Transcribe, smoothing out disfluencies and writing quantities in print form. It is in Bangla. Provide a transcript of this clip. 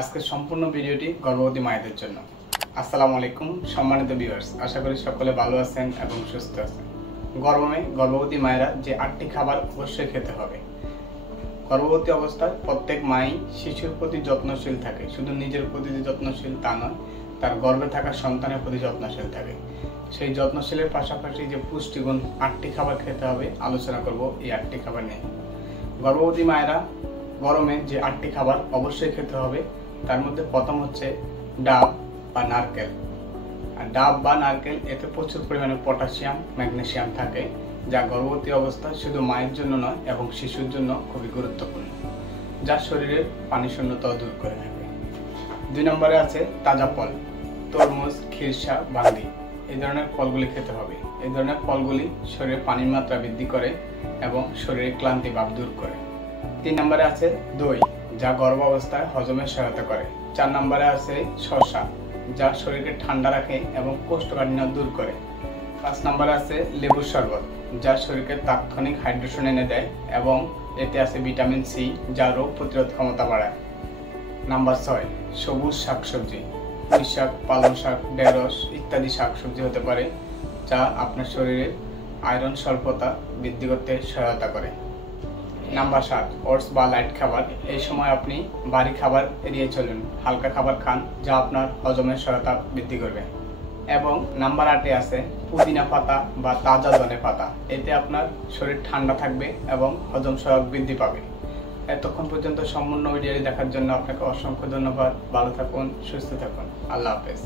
আজকের সম্পূর্ণ ভিডিওটি গর্ভবতী মায়েদের জন্য। আসসালামু আলাইকুম সম্মানিত ভিউয়ার্স, আশা করি সকলে ভালো আছেন এবং সুস্থ আছেন। গর্ভবতী মায়েরা যে 8টি খাবার অবশ্যই খেতে হবে। গর্ভবতী অবস্থায় প্রত্যেক মাই শিশুর প্রতি যত্নশীল থাকে। শুধু নিজের প্রতি যত্নশীল তা নয়, তার গর্ভে থাকা সন্তানের প্রতি যত্নশীল থাকে। সেই যত্নশীলের পাশাপাশি যে পুষ্টিগুণ 8টি খাবার খেতে হবে, আলোচনা করব এই 8টি খাবার নিয়ে। গর্ভবতী মায়েরা গরমে যে 8টি খাবার অবশ্যই খেতে হবে, তার মধ্যে প্রথম হচ্ছে ডাব বা নারকেল। আর ডাব বা নারকেল এতে প্রচুর পরিমাণে পটাশিয়াম, ম্যাগনেসিয়াম থাকে, যা গর্ভবতী অবস্থায় শুধু মায়ের জন্য নয় এবং শিশুর জন্য খুবই গুরুত্বপূর্ণ, যা শরীরের পানি শূন্যতাও দূর করে থাকে। 2 নম্বরে আছে তাজা ফল, তরমুজ, খিরসা, বাঙ্গি। এই ধরনের ফলগুলি খেতে হবে। এই ধরনের ফলগুলি শরীরে পানির মাত্রা বৃদ্ধি করে এবং শরীরে ক্লান্তি ভাব দূর করে। 3 নম্বরে আছে দই, যা গর্ভাবস্থায় হজমে সহায়তা করে। 4 নম্বরে আছে শসা, যা শরীরকে ঠান্ডা রাখে এবং কোষ্ঠকাঠিন্য দূর করে। 5 নম্বরে আছে লেবুর শরবত, যা শরীরকে তাৎক্ষণিক হাইড্রেশন এনে দেয় এবং এতে আছে ভিটামিন সি, যা রোগ প্রতিরোধ ক্ষমতা বাড়ায়। নাম্বার 6, সবুজ শাকসবজি। পুঁই শাক, পালং শাক, ঢেঁড়স ইত্যাদি শাকসবজি হতে পারে, যা আপনার শরীরে আয়রন স্বল্পতা বৃদ্ধি করতে সহায়তা করে। নাম্বার 7, ওটস বা লাইট খাবার। এই সময় আপনি ভারী খাবার এড়িয়ে চলুন, হালকা খাবার খান, যা আপনার হজমের সহায়তা বৃদ্ধি করবে। এবং নাম্বার 8-এ আছে পুদিনা পাতা বা তাজা ধনে পাতা। এতে আপনার শরীর ঠান্ডা থাকবে এবং হজম সহায়ক বৃদ্ধি পাবে। এতক্ষণ পর্যন্ত সম্পূর্ণ ভিডিওটি দেখার জন্য আপনাকে অসংখ্য ধন্যবাদ। ভালো থাকুন, সুস্থ থাকুন। আল্লাহ হাফেজ।